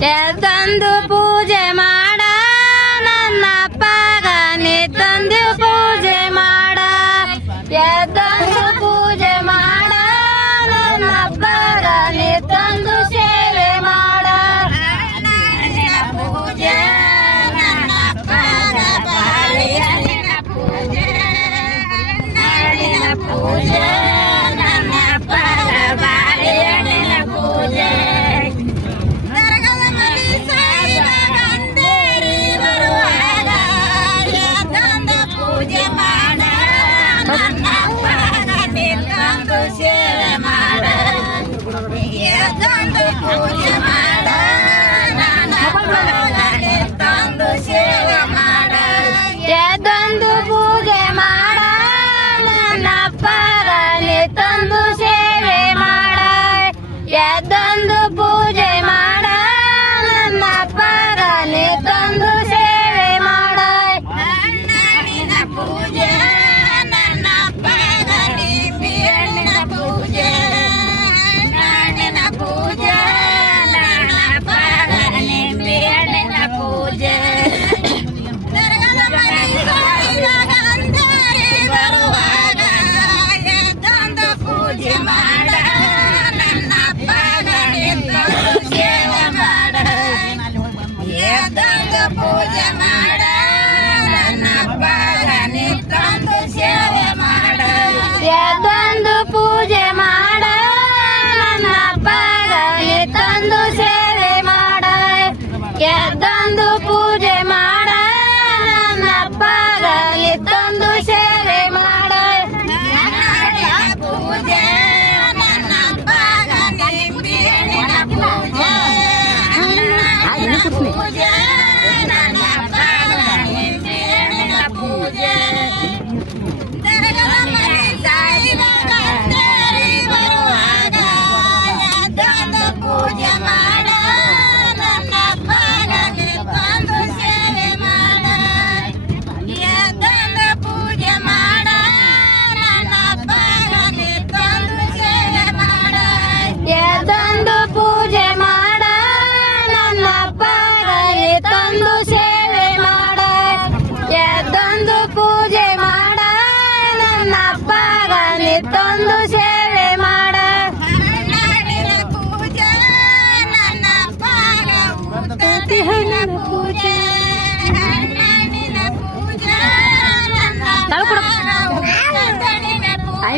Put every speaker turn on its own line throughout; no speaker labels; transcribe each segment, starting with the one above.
Devdan du தலை கூட ஐ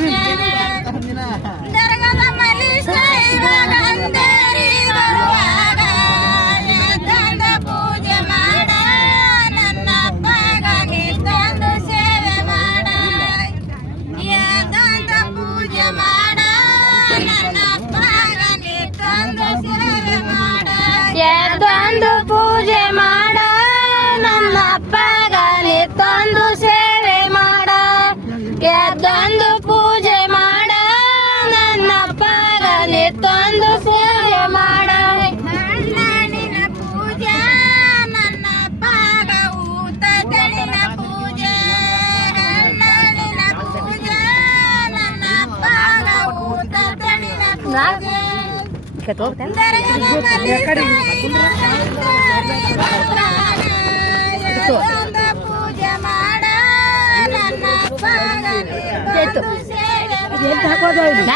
ತಂದು ಪೂಜೆ ಮಾಡ ನನ್ನ ಪಾಲನೆ ತಂದು ಸೇವೆ ಮಾಡ.
ನಿನ್ನ ಪೂಜೆ ನನ್ನ ಪಾಗ ಊತ ತಳಿನ ಪೂಜೆ ನಿನ್ನ ಪೂಜೆ. ನನ್ನ ಪಾಗ ಊತ ತಳಿನ ಪೂಜೆ
ಹಾಕೋದಿಲ್ಲ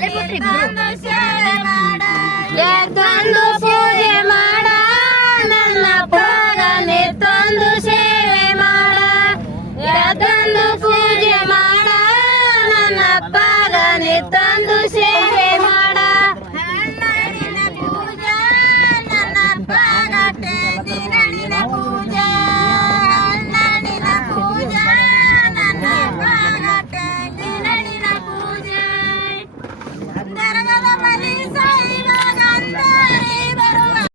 Dale pues, por